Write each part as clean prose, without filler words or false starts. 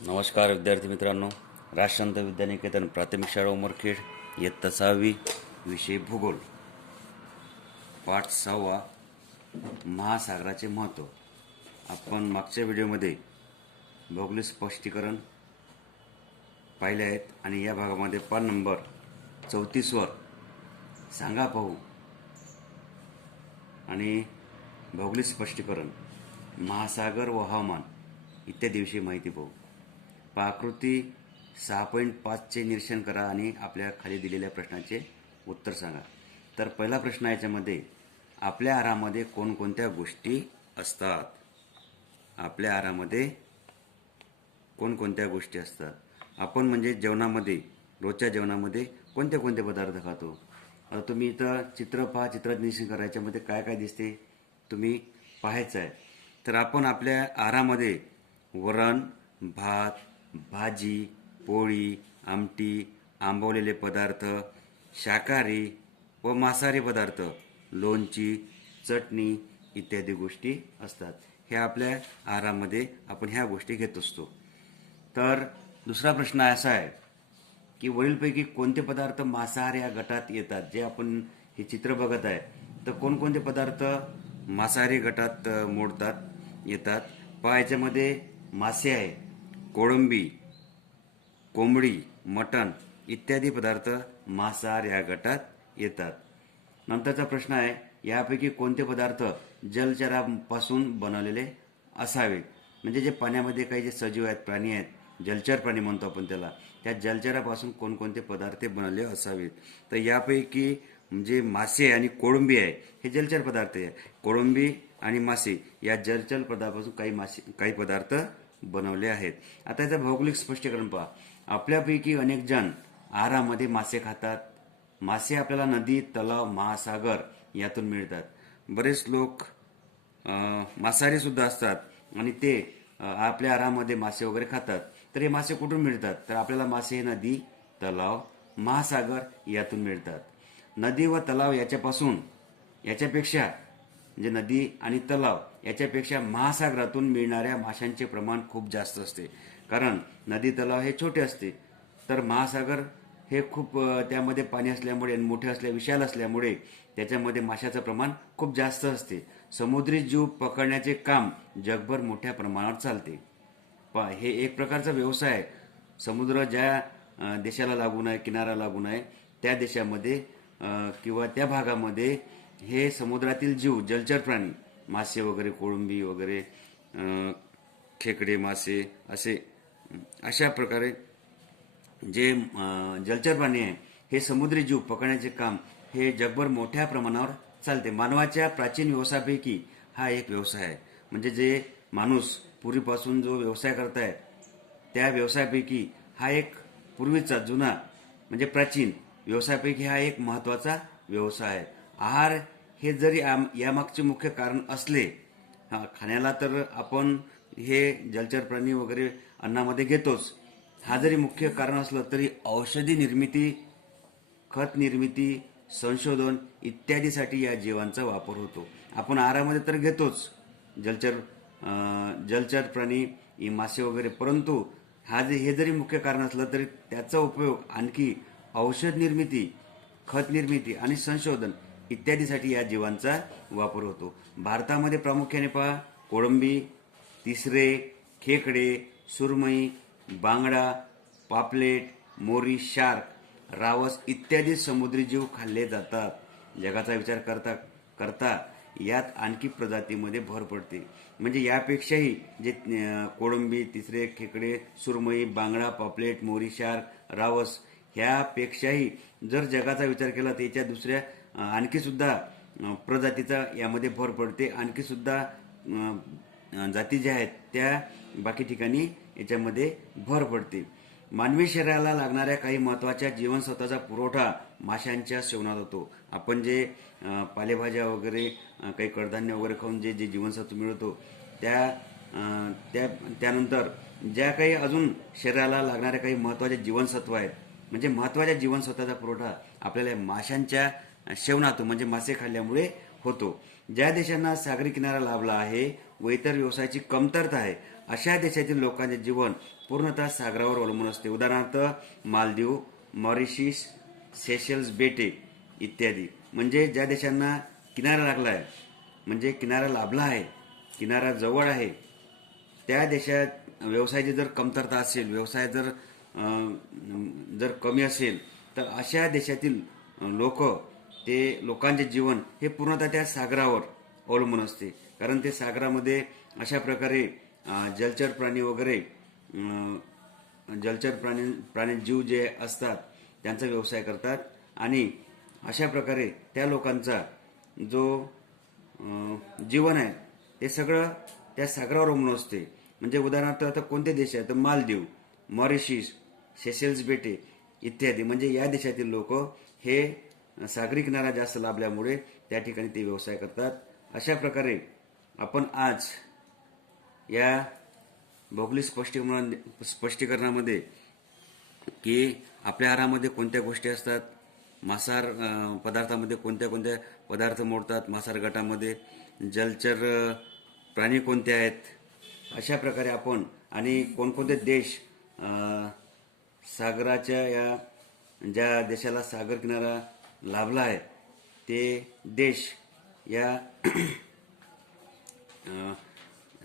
नमस्कार विद्यार्थी मित्रांनो. राष्ट्रसंत विद्यानिकेतन प्राथमिक शाळा उमरखेड इयत्ता 6वी विषय भूगोल पाठ 6 महासागराचे महत्त्व. आपण मागच्या व्हिडिओमध्ये भौगोलिक स्पष्टीकरण पाहिले आहेत आणि या भागामध्ये पान नंबर 34 वर सांगा पाहू आणि भौगोलिक स्पष्टीकरण महासागर व हवामान इत्यादी विषयी माहिती पाहू. आकृती 6.5 चे निरीक्षण करा आणि आपल्या खाली दिलेल्या प्रश्नाचे उत्तर सांगा. तर पहिला प्रश्न याच्यामध्ये आपल्या आहारामध्ये कोणकोणत्या गोष्टी असतात? आपल्या आहारामध्ये कोणकोणत्या गोष्टी असतात? आपण म्हणजे जेवणामध्ये, रोजच्या जेवणामध्ये कोणते कोणते पदार्थ खातो? आता तुम्ही इथं चित्र पहा, चित्रात निरीक्षण करा. याच्यामध्ये काय काय दिसते तुम्ही पाहायचं आहे. तर आपण आपल्या आहारामध्ये वरण, भात, भाजी, पोळी, आमटी, आंबवलेले पदार्थ, शाकाहारी व मांसाहारी पदार्थ, लोणची, चटणी इत्यादी गोष्टी असतात. हे आपल्या आहारामध्ये आपण ह्या गोष्टी घेत असतो. तर दुसरा प्रश्न असा आहे की वरीलपैकी कोणते पदार्थ मांसाहार या गटात येतात? जे आपण हे चित्र बघत आहे, तर कोणकोणते पदार्थ मांसाहारी गटात येतात? पहा, याच्यामध्ये मासे आहे, कोळंबी, कोंबडी, मटण इत्यादी पदार्थ मांसाहार या गटात येतात. नंतरचा प्रश्न आहे, यापैकी कोणते पदार्थ जलचरापासून बनवलेले असावेत? म्हणजे जे पाण्यामध्ये काही जे सजीव आहेत, प्राणी आहेत, जलचर प्राणी म्हणतो आपण त्याला, त्या जलचरापासून कोणकोणते पदार्थ बनवले असावेत? तर यापैकी म्हणजे मासे आणि कोळंबी आहे, हे जलचर पदार्थ आहे. कोळंबी आणि मासे या जलचर पदार्थापासून काही पदार्थ बनवले आहेत. आता याचं भौगोलिक स्पष्टीकरण पहा. आपल्यापैकी अनेक जण आहारामध्ये मासे खातात. मासे आपल्याला नदी, तलाव, महासागर यातून मिळतात. बरेच लोक मांसाहारी सुद्धा असतात आणि ते आपल्या आहारामध्ये मासे वगैरे खातात. तर हे मासे कुठून मिळतात? तर आपल्याला मासे नदी, तलाव, महासागर यातून मिळतात. नदी व तलाव याच्यापेक्षा म्हणजे नदी आणि तलाव याच्यापेक्षा महासागरातून मिळणाऱ्या माशांचे प्रमाण खूप जास्त असते. कारण नदी, तलाव हे छोटे असते, तर महासागर हे खूप त्यामध्ये पाणी असल्यामुळे, मोठे विशाल असल्यामुळे त्याच्यामध्ये माशाचं प्रमाण खूप जास्त असते. समुद्री जीव पकडण्याचे काम जगभर मोठ्या प्रमाणावर चालते. हे एक प्रकारचा व्यवसाय आहे. समुद्र ज्या देशाला लागून आहे, किनारा लागून आहे, त्या देशामध्ये किंवा त्या भागामध्ये हे समुद्रातील जीव, जलचर प्राणी, मासे वगैरे, कोळंबी वगैरे, खेकडे, मासे अशा प्रकारे जे जलचर प्राणी आहे, हे समुद्री जीव पकडण्याचे काम हे जगभर मोठ्या प्रमाणावर चालते. मानवाच्या प्राचीन व्यवसायापैकी हा एक व्यवसाय आहे. म्हणजे जे माणूस पूर्वीपासून जो व्यवसाय करताय, त्या व्यवसायापैकी हा एक पूर्वीचा जुना म्हणजे प्राचीन व्यवसायापैकी हा एक महत्त्वाचा व्यवसाय आहे. आहार हे जरी यामागचे मुख्य कारण असले, खाण्याला तर आपण हे जलचर प्राणी वगैरे अन्नामध्ये घेतोच, हा जरी मुख्य कारण असलं तरी औषधी निर्मिती, खत निर्मिती, संशोधन इत्यादीसाठी या जीवांचा वापर होतो. आपण आहारामध्ये तर घेतोच जलचर प्राणी, मासे वगैरे, परंतु हे जरी मुख्य कारण असलं तरी त्याचा उपयोग आणखी औषध निर्मिती, खत निर्मिती आणि संशोधन इत्यादीसाठी या जीवांचा वापर होतो. भारतामध्ये प्रामुख्याने पहा, कोळंबी, तिसरे, खेकडे, सुरमई, बांगडा, पापलेट, मोरी, शार्क, रावस इत्यादी समुद्री जीव खाल्ले जातात. जगाचा विचार करता यात आणखी प्रजातीमध्ये भर पडते. म्हणजे यापेक्षाही जे कोळंबी, तिसरे, खेकडे, सुरमई, बांगडा, पापलेट, मोरी, शार्क, रावस ह्यापेक्षाही जर जगाचा विचार केला तर याच्या दुसऱ्या आणखी सुद्धा प्रजातीचा यामध्ये भर पडते. आणखी सुद्धा जाती ज्या आहेत त्या बाकी ठिकाणी याच्यामध्ये भर पडते. मानवी शरीराला लागणाऱ्या काही महत्त्वाच्या जीवनसत्वाचा पुरवठा माशांच्या सेवनात होतो. आपण जे पालेभाज्या वगैरे, काही कडधान्य वगैरे खाऊन जे जीवनसत्व मिळवतो, त्यानंतर ज्या काही अजून शरीराला लागणाऱ्या काही महत्त्वाच्या जीवनसत्व आहेत, म्हणजे महत्त्वाच्या जीवनसत्वाचा पुरवठा आपल्याला माशांच्या सेवनातून म्हणजे मासे खाल्ल्यामुळे होतो. ज्या देशांना सागरी किनारा लाभला आहे व इतर व्यवसायाची कमतरता आहे अशा देशातील लोकांचे जीवन पूर्णतः सागरावर अवलंबून असते. उदाहरणार्थ मालदीव, मॉरिशस, सेशल्स बेटे इत्यादी. म्हणजे ज्या देशांना किनारा लागला आहे, म्हणजे किनारा लाभला आहे, किनारा जवळ आहे, त्या देशात व्यवसायाची जर कमतरता असेल, व्यवसाय जर कमी असेल, तर अशा देशातील लोकांचे जीवन हे पूर्णतः त्या सागरावर अवलंबून असते. कारण ते सागरामध्ये अशा प्रकारे जलचर प्राणी वगैरे जलचर प्राणी जीव जे असतात त्यांचा व्यवसाय करतात आणि अशा प्रकारे त्या लोकांचा जो जीवन आहे ते सगळं त्या सागरावर अवलंबून असते. म्हणजे उदाहरणार्थ आता कोणते देश आहेत तर मालदीव, मॉरिशस, सेशल्स बेटे इत्यादी. म्हणजे या देशातील लोक हे सागरी किनारा जास्त लाभल्यामुळे त्या ठिकाणी ते व्यवसाय करतात. अशा प्रकारे आपण आज या भौगोलिक स्पष्टीकरणामध्ये की आपल्या आहारामध्ये कोणत्या गोष्टी असतात, मांसाहार पदार्थामध्ये कोणत्या कोणत्या पदार्थ मोडतात मांसाहार गटामध्ये, जलचर प्राणी कोणते आहेत, अशा प्रकारे आपण आणि कोणकोणते देश सागराच्या या ज्या देशाला सागर किनारा लाभला आहे ते देश या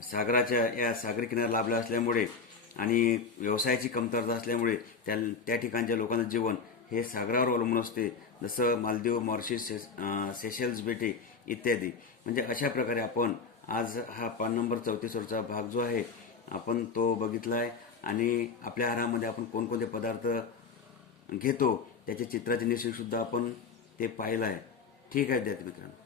सागराच्या या सागरी किनारा लाभला असल्यामुळे आणि व्यवसायाची कमतरता असल्यामुळे त्या ठिकाणच्या लोकांचं जीवन हे सागरावर अवलंबून असते. जसं मालदीव, मॉरिशस, सेशल्स बेटे इत्यादी. म्हणजे अशा प्रकारे आपण आज हा पान नंबर 34 भाग जो आहे आपण तो बघितला आहे आणि आपल्या आहारामध्ये आपण कोणकोणते पदार्थ घेतो त्याचे चित्राचे निरीक्षण सुद्धा आपण ते पाहिलं आहे. ठीक आहे विद्यार्थी मित्रांनो.